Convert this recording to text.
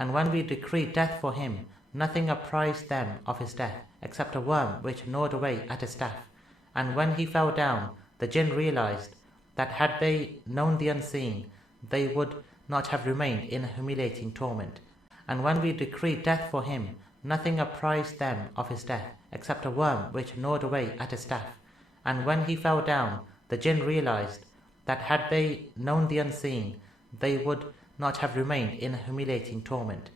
And when we decreed death for him, nothing apprised them of his death, except a worm which gnawed away at his staff. And when he fell down, the jinn realized that had they known the unseen, they would not have remained in humiliating torment. And when we decreed death for him, nothing apprised them of his death, except a worm which gnawed away at his staff. And when he fell down, the jinn realized that had they known the unseen, they would not have remained in humiliating torment.